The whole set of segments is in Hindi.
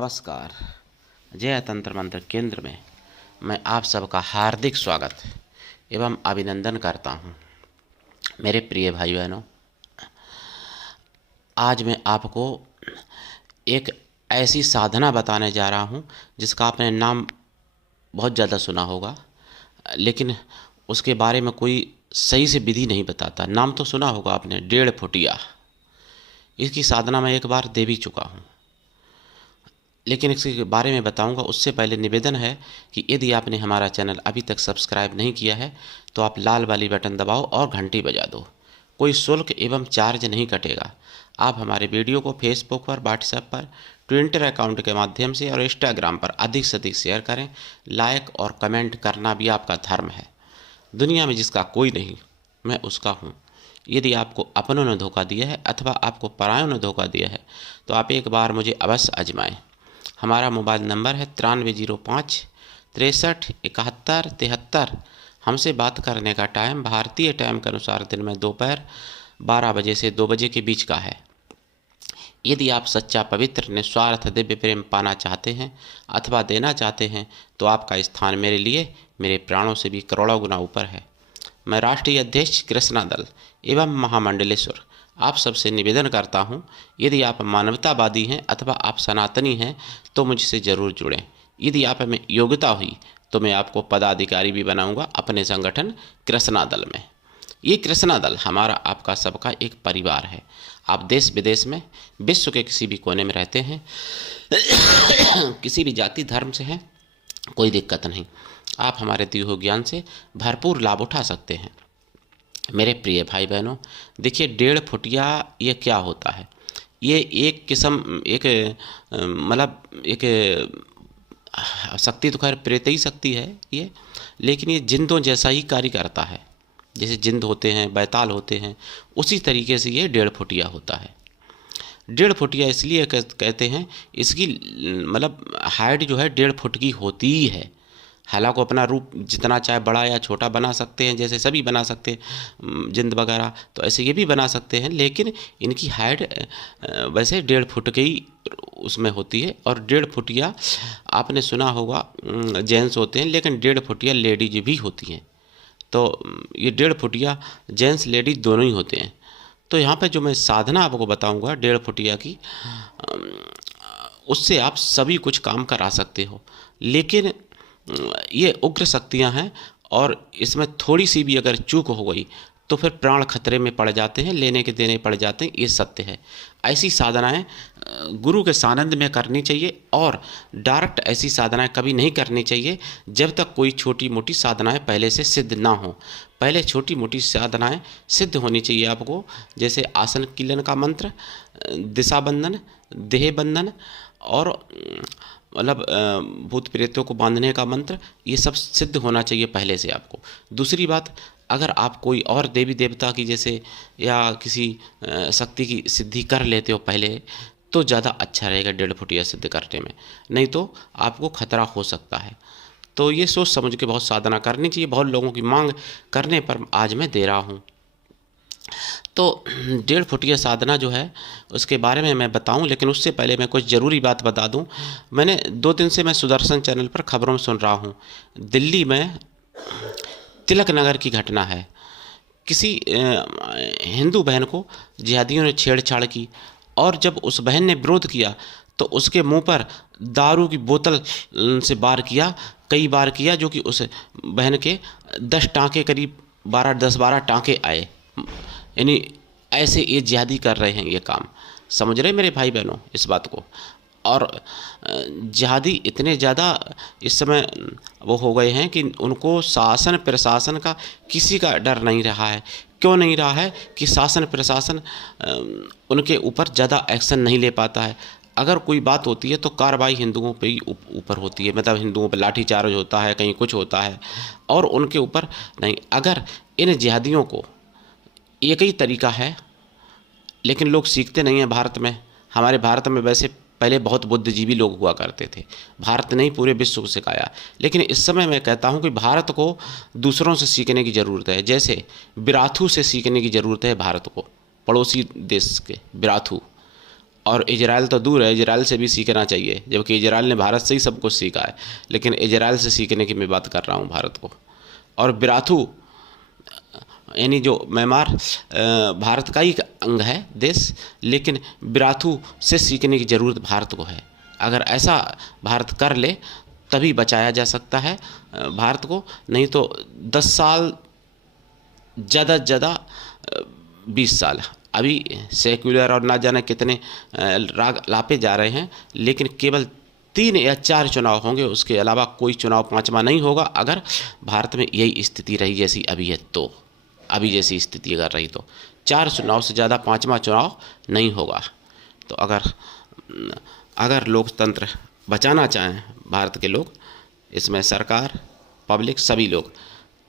नमस्कार। जय तंत्र मंत्र केंद्र में मैं आप सबका हार्दिक स्वागत एवं अभिनंदन करता हूं। मेरे प्रिय भाई बहनों, आज मैं आपको एक ऐसी साधना बताने जा रहा हूं जिसका आपने नाम बहुत ज़्यादा सुना होगा, लेकिन उसके बारे में कोई सही से विधि नहीं बताता। नाम तो सुना होगा आपने, 1.5 फुटिया। इसकी साधना मैं एक बार दे भी चुका हूं, लेकिन इसके बारे में बताऊंगा उससे पहले निवेदन है कि यदि आपने हमारा चैनल अभी तक सब्सक्राइब नहीं किया है तो आप लाल वाली बटन दबाओ और घंटी बजा दो। कोई शुल्क एवं चार्ज नहीं कटेगा। आप हमारे वीडियो को फेसबुक पर, व्हाट्सएप पर, ट्विटर अकाउंट के माध्यम से और इंस्टाग्राम पर अधिक से अधिक शेयर करें। लाइक और कमेंट करना भी आपका धर्म है। दुनिया में जिसका कोई नहीं, मैं उसका हूँ। यदि आपको अपनों ने धोखा दिया है अथवा आपको परायों ने धोखा दिया है तो आप एक बार मुझे अवश्य आजमाएं। हमारा मोबाइल नंबर है 9305 63 71 73। हमसे बात करने का टाइम भारतीय टाइम के अनुसार दिन में दोपहर 12 बजे से 2 बजे के बीच का है। यदि आप सच्चा, पवित्र, निस्वार्थ दिव्य प्रेम पाना चाहते हैं अथवा देना चाहते हैं तो आपका स्थान मेरे लिए मेरे प्राणों से भी करोड़ों गुना ऊपर है। मैं राष्ट्रीय अध्यक्ष कृष्णा दल एवं महामंडलेश्वर आप सबसे निवेदन करता हूं, यदि आप मानवतावादी हैं अथवा आप सनातनी हैं तो मुझसे ज़रूर जुड़ें। यदि आप में योग्यता हुई तो मैं आपको पदाधिकारी भी बनाऊंगा अपने संगठन कृष्णा दल में। ये कृष्णा दल हमारा आपका सबका एक परिवार है। आप देश विदेश में, विश्व के किसी भी कोने में रहते हैं, किसी भी जाति धर्म से हैं, कोई दिक्कत नहीं। आप हमारे दिए हुए ज्ञान से भरपूर लाभ उठा सकते हैं। मेरे प्रिय भाई बहनों, देखिए 1.5 फुटिया ये क्या होता है। ये एक किस्म एक शक्ति तो खैर प्रेत ही शक्ति है ये, लेकिन ये जिंदों जैसा ही कार्य करता है। जैसे जिंद होते हैं, बैताल होते हैं, उसी तरीके से ये 1.5 फुटिया होता है। 1.5 फुटिया इसलिए कहते हैं, इसकी हाइट जो है 1.5 फुट की होती ही है। हालांकि अपना रूप जितना चाहे बड़ा या छोटा बना सकते हैं, जैसे सभी बना सकते हैं जिंद वगैरह, तो ऐसे ये भी बना सकते हैं, लेकिन इनकी हाइट वैसे 1.5 फुट की ही उसमें होती है। और 1.5 फुटिया आपने सुना होगा जेंट्स होते हैं, लेकिन 1.5 फुटिया लेडीज भी होती हैं। तो ये 1.5 फुटिया जेंट्स लेडीज दोनों ही होते हैं। तो यहाँ पे जो मैं साधना आपको बताऊँगा 1.5 फुटिया की, उससे आप सभी कुछ काम करा सकते हो। लेकिन ये उग्र शक्तियां हैं और इसमें थोड़ी सी भी अगर चूक हो गई तो फिर प्राण खतरे में पड़ जाते हैं, लेने के देने पड़ जाते हैं। ये सत्य है। ऐसी साधनाएं गुरु के सानिध्य में करनी चाहिए और डायरेक्ट ऐसी साधनाएं कभी नहीं करनी चाहिए जब तक कोई छोटी मोटी साधनाएं पहले से सिद्ध ना हो। पहले छोटी मोटी साधनाएं सिद्ध होनी चाहिए आपको, जैसे आसन कीलन का मंत्र, दिशा बंधन, देह बंधन और भूत प्रेतों को बांधने का मंत्र, ये सब सिद्ध होना चाहिए पहले से आपको। दूसरी बात, अगर आप कोई और देवी देवता की जैसे या किसी शक्ति की सिद्धि कर लेते हो पहले, तो ज़्यादा अच्छा रहेगा 1.5 फुटिया सिद्ध करने में, नहीं तो आपको खतरा हो सकता है। तो ये सोच समझ के बहुत साधना करनी चाहिए। बहुत लोगों की मांग करने पर आज मैं दे रहा हूँ। तो 1.5 फुटिया साधना जो है उसके बारे में मैं बताऊं, लेकिन उससे पहले मैं कुछ ज़रूरी बात बता दूं। मैंने 2 दिन से मैं सुदर्शन चैनल पर खबरों में सुन रहा हूं, दिल्ली में तिलक नगर की घटना है। किसी हिंदू बहन को जिहादियों ने छेड़छाड़ की और जब उस बहन ने विरोध किया तो उसके मुंह पर दारू की बोतल से वार किया, कई बार किया, जो कि उस बहन के 10 टाँके, करीब 10-12 टाँके आए। यानी ऐसे ये जिहादी कर रहे हैं ये काम। समझ रहे मेरे भाई बहनों इस बात को। और जिहादी इतने ज़्यादा इस समय वो हो गए हैं कि उनको शासन प्रशासन का किसी का डर नहीं रहा है। क्यों नहीं रहा है? कि शासन प्रशासन उनके ऊपर ज़्यादा एक्शन नहीं ले पाता है। अगर कोई बात होती है तो कार्रवाई हिंदुओं पे ही ऊपर होती है, मतलब हिंदुओं पे लाठीचार्ज होता है, कहीं कुछ होता है, और उनके ऊपर नहीं। अगर इन जिहादियों को, एक ही तरीका है लेकिन लोग सीखते नहीं हैं भारत में। हमारे भारत में वैसे पहले बहुत बुद्धिजीवी लोग हुआ करते थे, भारत ने ही पूरे विश्व को सिखाया। लेकिन इस समय मैं कहता हूं कि भारत को दूसरों से सीखने की ज़रूरत है। जैसे बिराथू से सीखने की ज़रूरत है भारत को, पड़ोसी देश के बिराथू। और इजराइल तो दूर है, इजराइल से भी सीखना चाहिए, जबकि इजराइल ने भारत से ही सब कुछ सीखा है, लेकिन इजराइल से सीखने की मैं बात कर रहा हूँ भारत को। और बिराथू यानी जो म्यांमार भारत का ही एक अंग है देश, लेकिन बिराथू से सीखने की ज़रूरत भारत को है। अगर ऐसा भारत कर ले तभी बचाया जा सकता है भारत को, नहीं तो 10 साल, ज़्यादा से ज़्यादा 20 साल। अभी सेक्युलर और ना जाने कितने राग लापे जा रहे हैं, लेकिन केवल 3 या 4 चुनाव होंगे, उसके अलावा कोई चुनाव पाँचवा नहीं होगा। अगर भारत में यही स्थिति रही जैसी अभी है, तो अभी जैसी स्थिति अगर रही तो 4 चुनाव से ज़्यादा पाँचवा चुनाव नहीं होगा। तो अगर लोकतंत्र बचाना चाहें भारत के लोग, इसमें सरकार, पब्लिक, सभी लोग,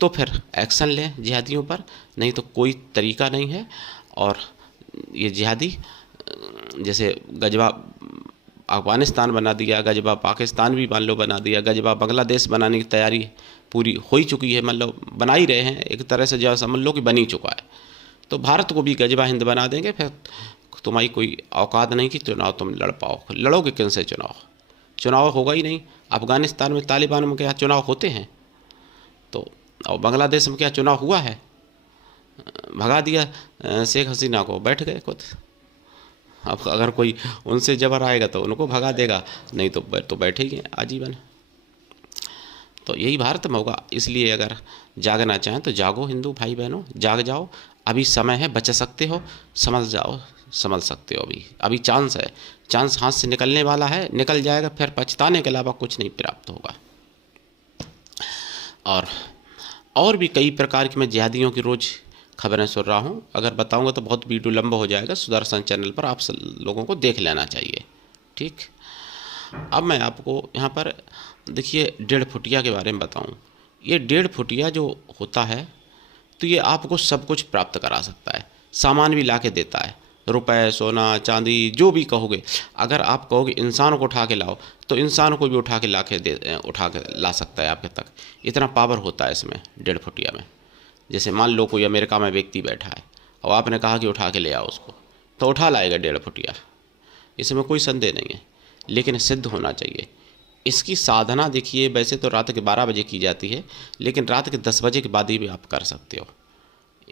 तो फिर एक्शन लें जिहादियों पर, नहीं तो कोई तरीका नहीं है। और ये जिहादी जैसे गजवा अफ़गानिस्तान बना दिया, गजवा पाकिस्तान भी मान लो बना दिया, गजवा बांग्लादेश बनाने की तैयारी पूरी हो ही चुकी है, मतलब बना ही रहे हैं एक तरह से, जो समझ लो कि बन ही चुका है। तो भारत को भी गजवा हिंद बना देंगे, फिर तुम्हारी कोई औकात नहीं कि चुनाव तुम लड़ पाओ। लड़ोगे किन से चुनाव होगा ही नहीं। अफ़गानिस्तान में तालिबान में क्या चुनाव होते हैं? तो और बांग्लादेश में क्या चुनाव हुआ है? भगा दिया शेख हसीना को, बैठ गए खुद। अब अगर कोई उनसे जबर आएगा तो उनको भगा देगा, नहीं तो बैठेंगे आजीवन। तो यही भारत में होगा। इसलिए अगर जागना चाहें तो जागो हिंदू भाई बहनों, जाग जाओ, अभी समय है, बच सकते हो, समझ सकते हो। अभी चांस है, चांस हाथ से निकलने वाला है, निकल जाएगा, फिर पछताने के अलावा कुछ नहीं प्राप्त होगा। और भी कई प्रकार की मैं जिहादियों की रोज़ खबरें सुन रहा हूँ। अगर बताऊँगा तो बहुत वीडियो लंबा हो जाएगा। सुदर्शन चैनल पर आप लोगों को देख लेना चाहिए, ठीक। अब मैं आपको यहाँ पर देखिए 1.5 फुटिया के बारे में बताऊँ। ये 1.5 फुटिया जो होता है, तो ये आपको सब कुछ प्राप्त करा सकता है, सामान भी ला के देता है, रुपए, सोना, चांदी, जो भी कहोगे। अगर आप कहोगे इंसान को उठा के लाओ, तो इंसान को भी उठा के ला सकता है आपके तक। इतना पावर होता है इसमें 1.5 फुटिया में। जैसे मान लो कोई अमेरिका में व्यक्ति बैठा है और आपने कहा कि उठा के ले आओ उसको, तो उठा लाएगा 1.5 फुटिया, इसमें कोई संदेह नहीं है, लेकिन सिद्ध होना चाहिए। इसकी साधना देखिए, वैसे तो रात के 12 बजे की जाती है, लेकिन रात के 10 बजे के बाद ही भी आप कर सकते हो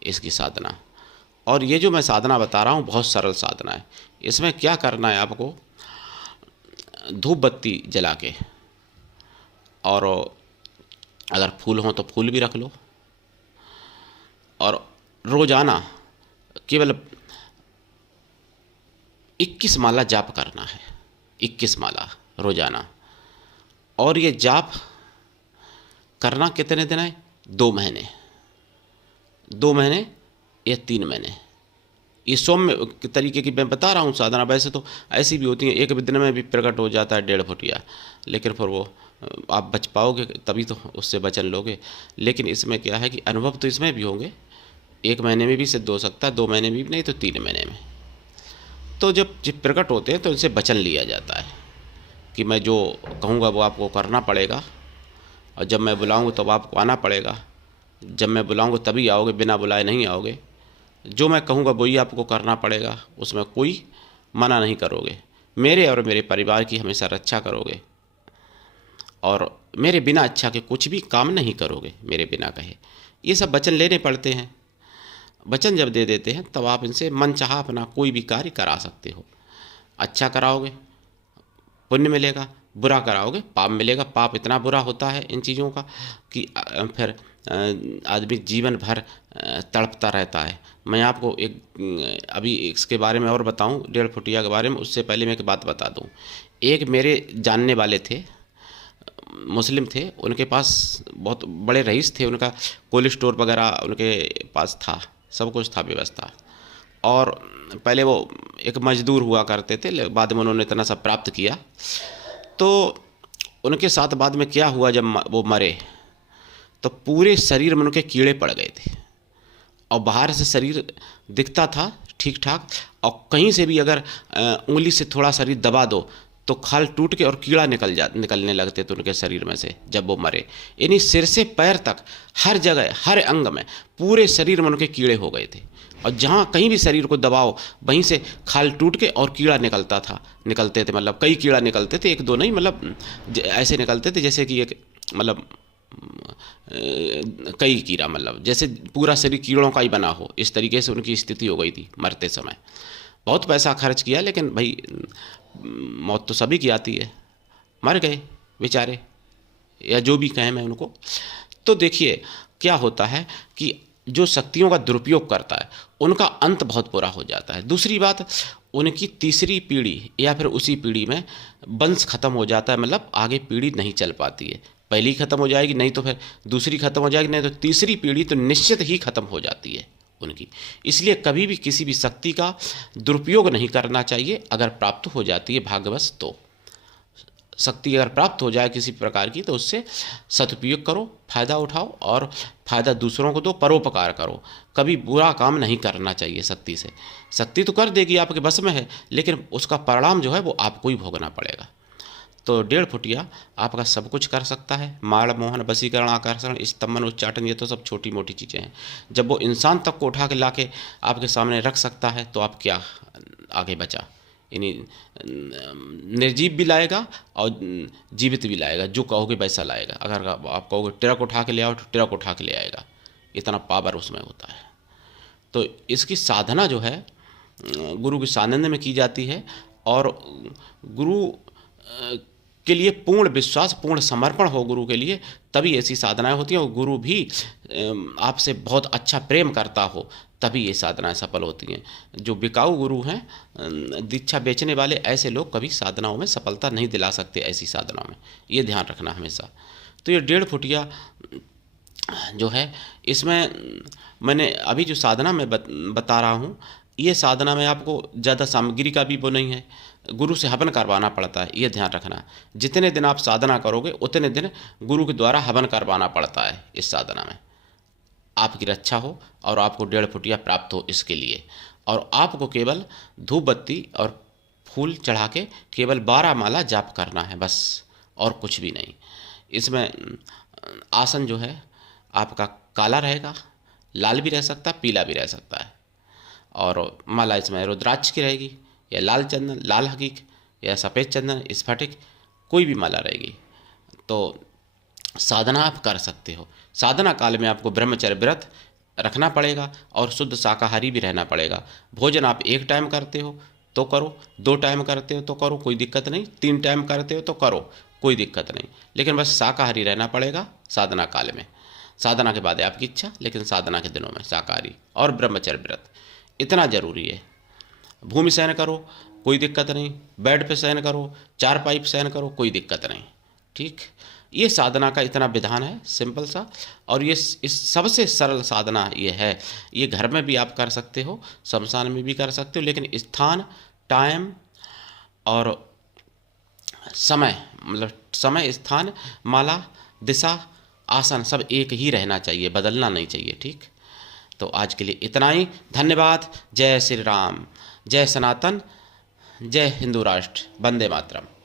इसकी साधना। और ये जो मैं साधना बता रहा हूँ बहुत सरल साधना है। इसमें क्या करना है आपको, धूप बत्ती जला के, और अगर फूल हो तो फूल भी रख लो, और रोज़ाना केवल 21 माला जाप करना है, 21 माला रोज़ाना। और ये जाप करना कितने दिन है? 2 महीने, 2 महीने या 3 महीने। ये सौम्य तरीके की मैं बता रहा हूँ साधना। वैसे तो ऐसी भी होती है, एक दिन में भी प्रकट हो जाता है 1.5 फुटिया, लेकिन फिर वो आप बच पाओगे तभी तो उससे बचन लोगे। लेकिन इसमें क्या है कि अनुभव तो इसमें भी होंगे, 1 महीने में भी सिद्ध हो सकता है, 2 महीने में भी, नहीं तो 3 महीने में। तो जब प्रकट होते हैं तो इनसे वचन लिया जाता है कि मैं जो कहूँगा वो आपको करना पड़ेगा, और जब मैं बुलाऊँगा तब आपको आना पड़ेगा, जब मैं बुलाऊँगा तभी आओगे, बिना बुलाए नहीं आओगे। जो मैं कहूँगा वही आपको करना पड़ेगा, उसमें कोई मना नहीं करोगे। मेरे और मेरे परिवार की हमेशा रक्षा करोगे, और मेरे बिना अच्छा के कुछ भी काम नहीं करोगे, मेरे बिना कहे। ये सब वचन लेने पड़ते हैं। वचन जब दे देते हैं तब आप इनसे मनचाहा अपना कोई भी कार्य करा सकते हो। अच्छा कराओगे पुण्य मिलेगा, बुरा कराओगे पाप मिलेगा। पाप इतना बुरा होता है इन चीज़ों का कि फिर आदमी जीवन भर तड़पता रहता है। मैं आपको अभी इसके बारे में और बताऊं, 1.5 फुटिया के बारे में। उससे पहले मैं एक बात बता दूं। एक मेरे जानने वाले थे, मुस्लिम थे, उनके पास बहुत बड़े रईस थे, उनका कोल्ड स्टोर वगैरह उनके पास था, सब कुछ था व्यवस्था। और पहले वो एक मजदूर हुआ करते थे, बाद में उन्होंने इतना सब प्राप्त किया। तो उनके साथ बाद में क्या हुआ, जब वो मरे तो पूरे शरीर में उनके कीड़े पड़ गए थे, और बाहर से शरीर दिखता था ठीक ठाक, और कहीं से भी अगर उंगली से थोड़ा शरीर दबा दो तो खाल टूट के और कीड़ा निकलने लगते थे उनके शरीर में से जब वो मरे। यानी सिर से पैर तक हर जगह, हर अंग में, पूरे शरीर में उनके कीड़े हो गए थे। और जहाँ कहीं भी शरीर को दबाओ वहीं से खाल टूट के और कीड़ा निकलते थे। मतलब कई कीड़ा निकलते थे, एक दो नहीं, मतलब ऐसे निकलते थे जैसे कि एक मतलब कई कीड़ा, मतलब जैसे पूरा शरीर कीड़ों का ही बना हो। इस तरीके से उनकी स्थिति हो गई थी मरते समय। बहुत पैसा खर्च किया, लेकिन भाई मौत तो सभी की आती है, मर गए बेचारे, या जो भी कहें मैं उनको। तो देखिए क्या होता है कि जो शक्तियों का दुरुपयोग करता है उनका अंत बहुत बुरा हो जाता है। दूसरी बात, उनकी तीसरी पीढ़ी या फिर उसी पीढ़ी में वंश खत्म हो जाता है, मतलब आगे पीढ़ी नहीं चल पाती है। पहली खत्म हो जाएगी, नहीं तो फिर दूसरी खत्म हो जाएगी, नहीं तो तीसरी पीढ़ी तो निश्चित ही खत्म हो जाती है उनकी। इसलिए कभी भी किसी भी शक्ति का दुरुपयोग नहीं करना चाहिए। अगर प्राप्त हो जाती है भाग्यवश, तो शक्ति अगर प्राप्त हो जाए किसी प्रकार की, तो उससे सदुपयोग करो, फायदा उठाओ और फायदा दूसरों को दो, परोपकार करो। कभी बुरा काम नहीं करना चाहिए शक्ति से। शक्ति तो कर देगी, आपके बस में है, लेकिन उसका परिणाम जो है वो आपको ही भोगना पड़ेगा। तो 1.5 फुटिया आपका सब कुछ कर सकता है। माड़, मोहन, वशीकरण, आकर्षण, स्तंभन, उच्चाटन, ये तो सब छोटी मोटी चीज़ें हैं। जब वो इंसान तक को उठा के ला के आपके सामने रख सकता है, तो आप क्या आगे बचा। यानी निर्जीव भी लाएगा और जीवित भी लाएगा, जो कहोगे वैसा लाएगा। अगर आप कहोगे ट्रक उठा के ले आओ, तो ट्रक उठा के ले आएगा, इतना पावर उसमें होता है। तो इसकी साधना जो है गुरु के सानिध्य में की जाती है, और गुरु के लिए पूर्ण विश्वास, पूर्ण समर्पण हो गुरु के लिए, तभी ऐसी साधनाएं होती हैं। और गुरु भी आपसे बहुत अच्छा प्रेम करता हो, तभी ये साधनाएं सफल होती हैं। जो बिकाऊ गुरु हैं, दीक्षा बेचने वाले, ऐसे लोग कभी साधनाओं में सफलता नहीं दिला सकते। ऐसी साधनाओं में ये ध्यान रखना हमेशा। तो ये 1.5 फुटिया जो है, इसमें मैंने अभी जो साधना में बता रहा हूँ, ये साधना में आपको ज़्यादा सामग्री का भी वो नहीं है। गुरु से हवन करवाना पड़ता है, ये ध्यान रखना। जितने दिन आप साधना करोगे उतने दिन गुरु के द्वारा हवन करवाना पड़ता है इस साधना में, आपकी रक्षा हो और आपको 1.5 फुटिया प्राप्त हो इसके लिए। और आपको केवल धूप बत्ती और फूल चढ़ा के केवल 12 माला जाप करना है, बस, और कुछ भी नहीं। इसमें आसन जो है आपका काला रहेगा, लाल भी रह सकता है, पीला भी रह सकता है। और माला इसमें रुद्राक्ष की रहेगी, या लाल चंदन, लाल हकीक, या सफ़ेद चंदन, स्फटिक, कोई भी माला रहेगी। तो साधना आप कर सकते हो। साधना काल में आपको ब्रह्मचर्य व्रत रखना पड़ेगा और शुद्ध शाकाहारी भी रहना पड़ेगा। भोजन आप 1 टाइम करते हो तो करो, 2 टाइम करते हो तो करो, कोई दिक्कत नहीं, 3 टाइम करते हो तो करो, कोई दिक्कत नहीं, लेकिन बस शाकाहारी रहना पड़ेगा साधना काल में। साधना के बाद है आपकी इच्छा, लेकिन साधना के दिनों में शाकाहारी और ब्रह्मचर्य व्रत इतना जरूरी है। भूमि शयन करो, कोई दिक्कत नहीं, बेड पे शयन करो, चारपाई पे शयन करो, कोई दिक्कत नहीं, ठीक। ये साधना का इतना विधान है, सिंपल सा। और ये इस सबसे सरल साधना ये है। ये घर में भी आप कर सकते हो, शमशान में भी कर सकते हो, लेकिन स्थान, टाइम और समय, मतलब समय, स्थान, माला, दिशा, आसन सब एक ही रहना चाहिए, बदलना नहीं चाहिए, ठीक। तो आज के लिए इतना ही। धन्यवाद। जय श्री राम, जय सनातन, जय हिंदू राष्ट्र, वंदे मातरम।